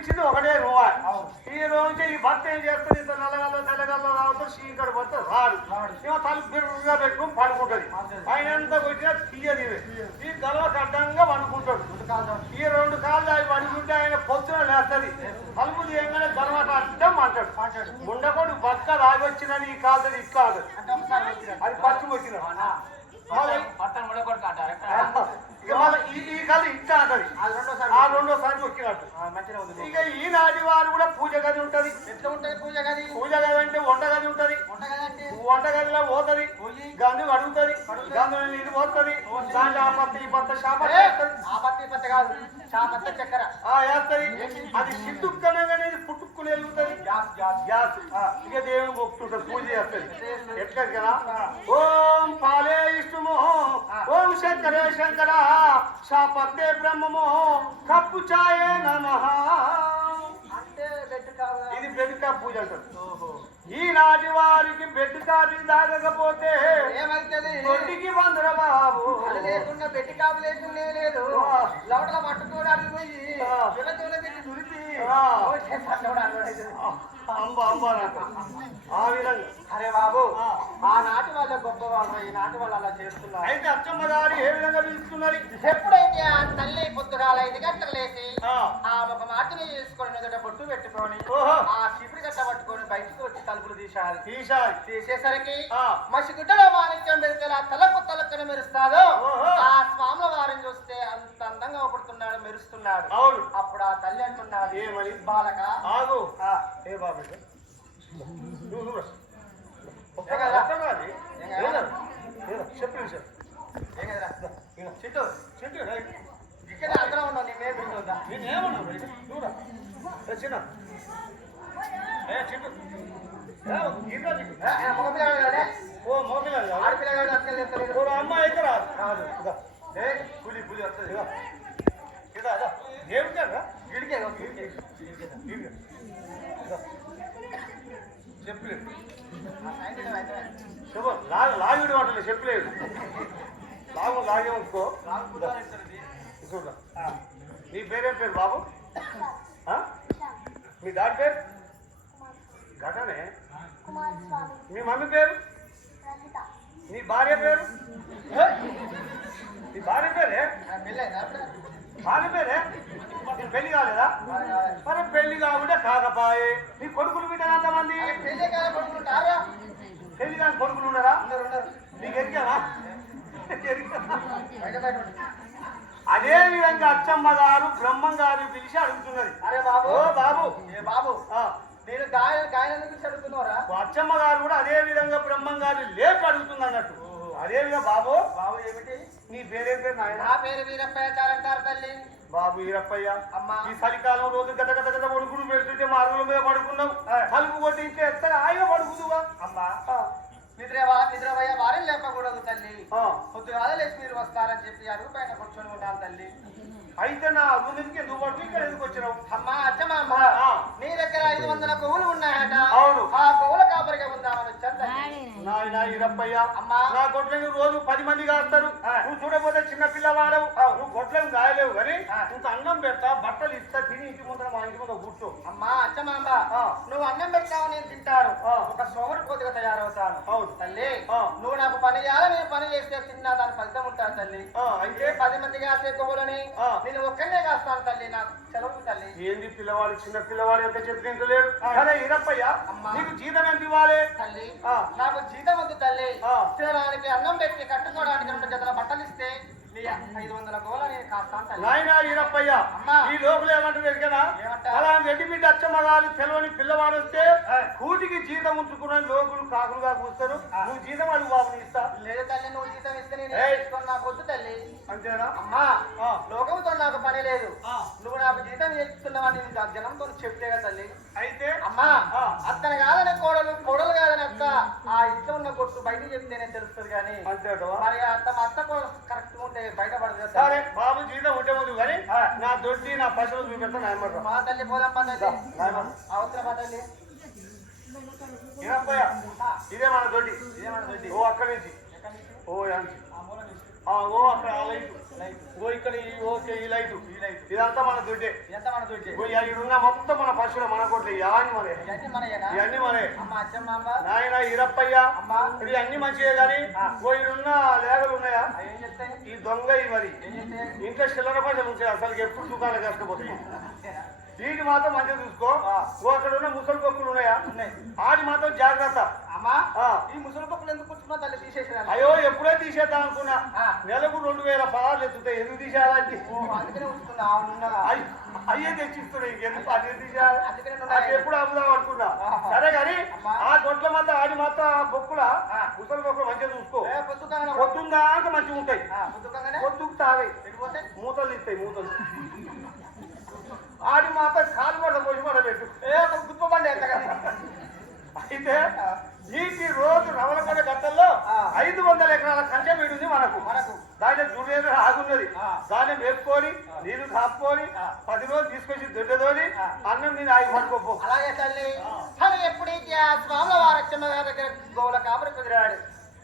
ఇచ్చింది ఒకటే రూపాయి ఈ రోజు ఈ భర్త ఏం చేస్తుంది ఇంత నల్లగల్ల తెల్లగల్ల రావుతుంది చీకటి భర్త రాడు. ఏమో తలుపు బిర్రుగా పెట్టుకుని పడుకుంటది ఆయన ఎంత కొట్టినా తీయది ఇవి. ఈ గలవకు అడ్డంగా పండుకుంటాడు. ఈ రెండు కాళ్ళు అవి పడుకుంటే ఆయన పొద్దున లేస్తుంది. తలుపు తీయగానే గలవకు అడ్డం అంటాడు ఉండకొడు బక్క రాగొచ్చినని ఈ కాదు ఇట్లా. అది పచ్చి వచ్చిన పట్టణం కూడా ఈ కథ ఇట్లా అంటది ఆ రెండోసారి వచ్చినట్టు. ఇక ఈనాటి వారు కూడా పూజ గది ఉంటది. ఎట్లా ఉంటది పూజ గది పూజ గది అంటే? వంట గది ఉంటది వంట గదిలో పోతది గందు కడుగుతుంది గందులో నీళ్ళు పోతుంది దాంట్లో ఆ పత్తి ఈ పత్త శాప ఆ పత్తి పత్త కాదు. చక్కెర. వేస్తది. అది సిట్టుక్కనగానే పుట్టుక్కుని వెళ్తుంది గ్యాస్ గ్యాస్. గ్యాస్ ఇక దేవుని పూజ చేస్తుంది ఎట్లకనా ఓం పాలే ఇష్టమో ఓం శంకరే శంకర శాపత్తే బ్రహ్మమో కప్పు ఛాయే నమః కాదు ఇది బెడ్ కా పూజ అంటారు। ఈనాటి వారికి బెడ్ కాఫీ తాగకపోతే దొడ్డికి వందర బాబు లేకుండా బెడ్ కాపు లేకుండా లేదు. లోపల పట్టుకోవడానికి పోయి ఆ. పిల్లతోనే పెట్టి దురిపి ఆ. విధంగా అరే బాబు ఆ. ఆ నాటి వాళ్ళ గొప్ప వాళ్ళు ఈ నాటి వాళ్ళు అలా చేస్తున్నారు అయితే అచ్చమ్మ గారు ఏ విధంగా ఎప్పుడైతే ఆ తల్లి పొద్దుగాల ఐదు గంటలకు లేచి ఆ. ఒక మాటని చేసుకొని ఎదుట బొట్టు పెట్టుకొని ఓహో. ఆ చిపురి గట్ట పట్టుకొని బయటకు వచ్చి తలుపులు తీశారు తీశాయి తీసేసరికి ఆ. మసి గుడ్డలో మాణిక్యం పెడితే తలకు తలక్కన మెరుస్తాదో. ఆ స్వాముల వారిని చూస్తే మెరుస్తున్నాడు. అవును. అప్పుడు ఆ తల్లి అంటున్నది ఏమని? బాలక. ఆగు. ఏ బాబు? చెప్పు. చిట్టు రైట్. ఇక్కడ అందరం ఉన్నాం నీ మీద ఉంటుందా నేను? నువ్వు రా. ఏ చిన్న. ఏ చిట్టు. ఓ కాదు. ఆడపిల్లగాడు ఓ అమ్మాయి అయితే రాదు. పులి పులి వస్తుంది. చెప్పులేదు. చెప్పు లాగు లాగుడు అంటలే చెప్పలేదు. లాగు లాగే ఉంచుకో. చూడ. నీ పేరేం పేరు బాబు? మీ డాడీ పేరు? ఘటనే. మీ మమ్మీ పేరు? నీ భార్య పేరు? నీ భార్య పేరే? పేరే? పెళ్ళి కాలేదా? మరి పెళ్ళి కాకుండా కాకపాయే. నీ కొడుకులు బిడ్డలు ఎంతమంది? పెళ్ళి కాని కొడుకులు ఉన్నారా? నీకు ఎరికానా అదే విధంగా అచ్చమ్మ గారు బ్రహ్మం గారు పిలిచి అడుగుతున్నది. అరే బాబు. బాబు. ఏ బాబు. నేను గాయ గాయన ఎందుకు చదువుతున్నారా అచ్చమ్మ గారు కూడా అదే విధంగా బ్రహ్మం గారు లేపి అడుగుతుంది అన్నట్టు అదే విధంగా బాబు బాబు ఏమిటి? నీ పేరేం పేరు నాయన? నా పేరు వీరప్పయ్య చారంటారు తల్లి. బాబు ఈరప్పయ్య అమ్మా. ఈ చలికాలం రోజు గత గత గత పడుకుని పెడుతుంటే మా అరుగుల మీద పడుకున్నావు. తలుపు కొట్టింటే ఎత్తగా ఆయన పడుకుదువా? అమ్మా. నిద్రవా నిద్రవయ్య వారిని లేపకూడదు తల్లి. ఆ, పొద్దుగాల లేచి మీరు వస్తారని చెప్పి అరుగు పైన కూర్చొని ఉన్నాను తల్లి. అయితే నా అరుగు మీదకి ఎందుకు పడుకు ఇక్కడ ఎందుకు వచ్చినావు? అమ్మా అచ్చమ్మ. నీ దగ్గర ఐదు వందల కొవ్వులు ఉన్నాయట. అవును. ఆ కొవ్వుల కాపరిగా ఉందామని వచ్చాను నాయన. నా గొడ్లను రోజు పది మంది కాస్తారు. నువ్వు చూడబోతే చిన్న పిల్లవాడవు నువ్వు గొడ్లను గాయలేవు కానీ ఇంత అన్నం పెడతా బట్టలు ఇస్తా తిని ఇంటి ముందర మా ఇంటి ముందర కూర్చో. అమ్మా ఆ. నువ్వు అన్నం పెట్టావు నేను తింటాను. ఒక సోమరి పోతుగా తయారవుతాను. అవును. తల్లి. నువ్వు నాకు పని చేయాలి నేను పని చేస్తే తిన్నా దాని ఫలితం ఉంటాను తల్లి. అయితే? పది మంది కాసే ఆ. నేను ఒక్కనే కాస్తాను తల్లి నాకు సెలవు తల్లి. ఏంది పిల్లవాడు చిన్న పిల్లవాడు ఎంత చెప్పిన లేడు? అమ్మా. నీకు జీతం ఇవ్వాలి. తల్లి. నాకు జీతం వద్దు తల్లి. ఆ. తినడానికి అన్నం పెట్టి కట్టుకోవడానికి రెండు జతల బట్టలు ఇస్తే ఐదు వందల గోల నేను కాస్తాను నాయన ఈరప్పయ్య అమ్మా. ఈ లోపల ఏమంటారు ఏమంటారు? అలా రెడ్డి బిడ్డ తెలవని పిల్లవాడు వస్తే కూటికి జీతం ఉంచుకున్న లోకులు కాకులుగా కూస్తారు. నువ్వు జీతం అడుగు బాబు ఇస్తా. లేదు తల్లి నువ్వు జీతం ఇస్తే నేను నాకు వద్దు తల్లి. అంతేనా? అమ్మా. లోకంతో నాకు పని లేదు. నువ్వు నాకు జీతం ఇస్తున్నావని జనంతో చెప్తే కదా తల్లి. అయితే? అమ్మా ఆ. అత్తను కాదని కోడలు. అత్త ఆ ఇంట్లో ఉన్న కొట్టు బయటికి చెప్తేనే తెలుస్తుంది కానీ అంతేటవా మరి అత్త మా అత్త కరెక్ట్ ఉంటే కదా సరే బాబు జీతం ఉంటే ముందు కానీ నా దొడ్డి నా పశువులు చూపెడతా నాయమర్రా మా తల్లి పోదాం తల్లి నాయమర్ర అవసరం పా తల్లి. ఇదే మన దొడ్డి. ఇదే మన దొడ్డి. ఓ అక్కడి నుంచి? ఓ ఓ అక్కడ ఆ లైట్ ఓ ఇక్కడ ఈ ఓకే ఈ లైట్. ఇదంతా మన దుడ్డే మన ఉన్న మొత్తం మన పశువులు మన కొట్ల. ఇవన్నీ మనే ఇవన్నీ మనే నాయన ఇరప్పయ్య. ఇది అన్ని మంచివే కానీ ఓ లేగలు ఉన్నాయా? ఈ దొంగ ఈ మరి. ఇంట్లో చిల్లర పైసలు ఉంటాయి అసలు ఎప్పుడు దుకాణాలు కాసుకుపోతాయి వీటి మాత్రం మంచిగా చూసుకో. ఓ అక్కడ ఉన్న ముసలి కొక్కులు ఉన్నాయా? ఉన్నాయి. ఆడి మాత్రం జాగ్రత్త. అమ్మా. ఈ ముసలి పప్పులు ఎందుకు కూర్చున్నా తల్లి తీసేసేదాన్ని. అయ్యో ఎప్పుడే తీసేద్దాం అనుకున్నా. నెలకు రెండు వేల పదాలు ఎత్తుతాయి ఎందుకు అయ్- అయ్యే తెచ్చిస్తున్నాయి ఇంకెందుకు అది తీసేయాలి. ఎప్పుడు అమ్ముదాం అనుకున్నా. సరే కానీ. ఆ గొడ్ల మాత్రం ఆడి మాత్రం ఆ బొక్కుల. ముసలి బొక్కులు మంచిగా చూసుకో. పొద్దుందాక మంచిగా ఉంటాయి. పొద్దుకు వెళ్ళిపోతే మూతలు ఇస్తాయి మూతలు. ఆడి మాత్రం కాలు పడ పోసి పడ పెట్టు ఏ కదా అయితే నీటి రోజు రవలకొండ గట్టల్లో. ఐదు వందల ఎకరాల కంచె ఉంది మనకు. మనకు. దాంట్లో జుడేదో ఆగున్నది. దాన్ని మేపుకొని నీళ్ళు కాపుకొని. పది రోజులు తీసుకొచ్చి దొడ్డదోని. అన్నం నేను ఆగి పడుకోపో. అలాగే తల్లి. తను ఎప్పుడైతే ఆ స్వాముల వారచ్చమ్మ గారి దగ్గర గోవుల కాపురి కుదిరాడు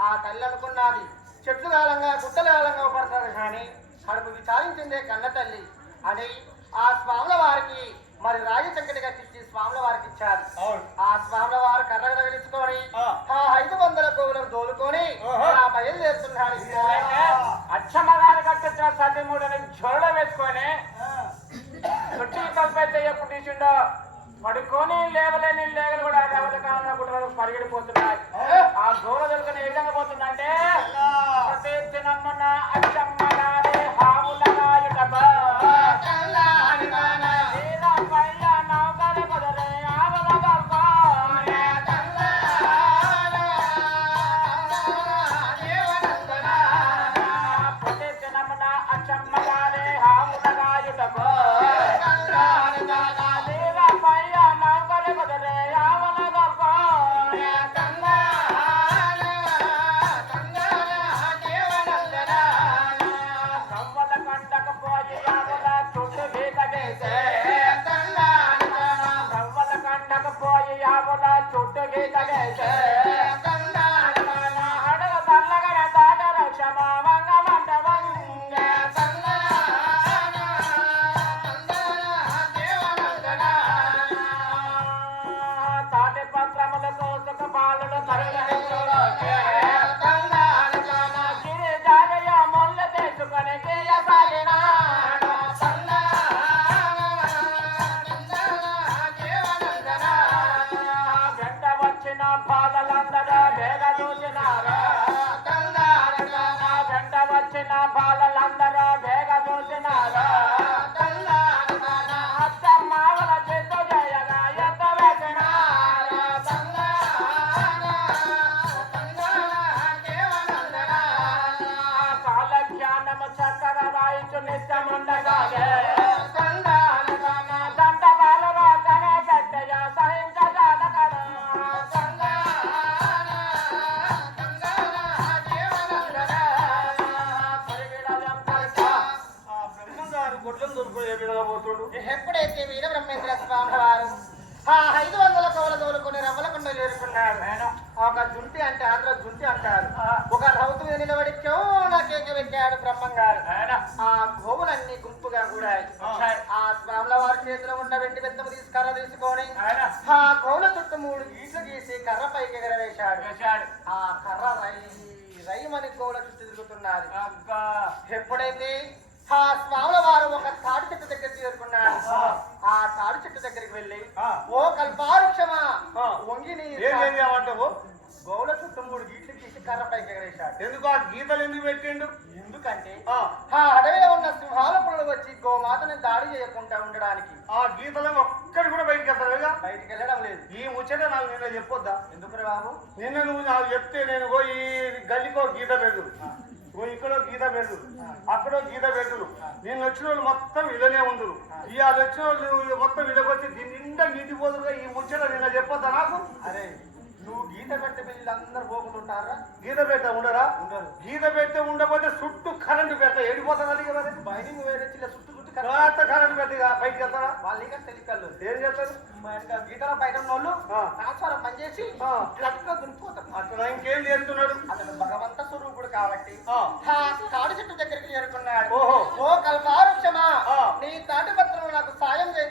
ఆ తల్లి అనుకున్నది. చెట్లు కాలంగా గుట్టల కాలంగా పడతారు కానీ కడుపు విచారించిందే కన్న తల్లి. అని ఆ స్వాముల వారికి మరి రాగి చక్కటి కట్టించి స్వాముల వారికి ఇచ్చారు. ఆ స్వాముల వారు కర్ర తగిలించుకొని ఆ. ఐదు వందల గోవులను తోలుకొని ఓహో. ఆ బయలుదేరుతున్నాడు. అచ్చమ్మగారు కట్టించిన సతీముడిని జొరలో వేసుకొని చుట్టూ ఎప్పుడు తీసిండో పడుకొని లేవలేని లేగలు కూడా లేవల కాలంలో పరిగెడిపోతున్నాయి. ఆ దూర దొరికిన ఏ విధంగా పోతుందంటే గొడ్లను దొరుకు ఏ విధంగా పోతుడు? ఎప్పుడైతే వీర బ్రహ్మేంద్ర స్వామి వారు ఆ ఐదు వందల కోల తోలుకొని రవ్వలకుండా చేరుకున్నాడు ఒక జుంటి అంటే ఆంధ్ర జుంటి అంటారు. ఒక రౌతు మీద నిలబడి చౌన కేక పెట్టాడు బ్రహ్మంగారు. ఆ గోవులన్నీ గుంపుగా కూడా ఆ. స్వాముల వారి చేతిలో ఉన్న వెండి బెత్తము తీసి కర్ర తీసుకొని ఆ గోవుల చుట్టూ మూడు గీట్లు గీసి కర్ర పైకి ఎగరవేశాడు. ఆ కర్ర రై రైమని గోవుల చుట్టూ తిరుగుతున్నది. ఎప్పుడైతే ఆ స్వాముల వారు ఒక తాడి చెట్టు దగ్గర చేరుకున్నాడు. ఆ తాడి చెట్టు దగ్గరికి వెళ్ళి. ఓ కల్పారుక్షమా. వంగి చేయమంటావు గోవుల చుట్టూ మూడు గీట్లు తీసి కర్ర పైకి ఎగరేశాడు. ఎందుకు ఆ గీతలు ఎందుకు పెట్టిండు? ఎందుకంటే ఆ, అడవిలో ఉన్న సింహాల పుల్లలు వచ్చి గోమాతని దాడి చేయకుండా ఉండడానికి. ఆ గీతలను ఒక్కడి కూడా బయటికి వెళ్తారుగా బయటికి వెళ్ళడం లేదు. ఈ ముచ్చట నాకు నిన్న చెప్పొద్దా? ఎందుకు బాబు? నిన్న నువ్వు నాకు చెప్తే నేను పోయి గల్లికో గీత ఇక్కడో గీత పెడు అక్కడో గీత పెడును నేను వచ్చిన వాళ్ళు మొత్తం ఇళ్ళనే ఉందరు ఇవాళ వచ్చిన వాళ్ళు మొత్తం ఇళ్ళకొచ్చి దీని నిండా నీటి పోదురుగా ఈ ముచ్చట నిన్న చెప్పొద్దా నాకు? అరే నువ్వు గీత పెడితే వీళ్ళందరూ పోకుంటుంటారా గీత పెట్ట ఉండరా? ఉండరు. గీత పెడితే ఉండకపోతే చుట్టూ కరెంటు పెట్ట ఎడిపోతుంది అది కదా? బయటికి వేరే చుట్టూ చుట్టూ కరెంటు పెట్టి ఇక బయటికి వెళ్తారా? వాళ్ళు ఇంకా తెలికల్లు ఏం చేస్తారు? గీతలో బయట ఉన్న వాళ్ళు. ట్రాన్స్ఫారం పనిచేసి గా దునిపోతారు అతను ఇంకేం చేస్తున్నాడు? కాబట్టి కాడు చెట్టు దగ్గరికి చేరుకున్నాడు. ఓహో. ఓ కల్పారు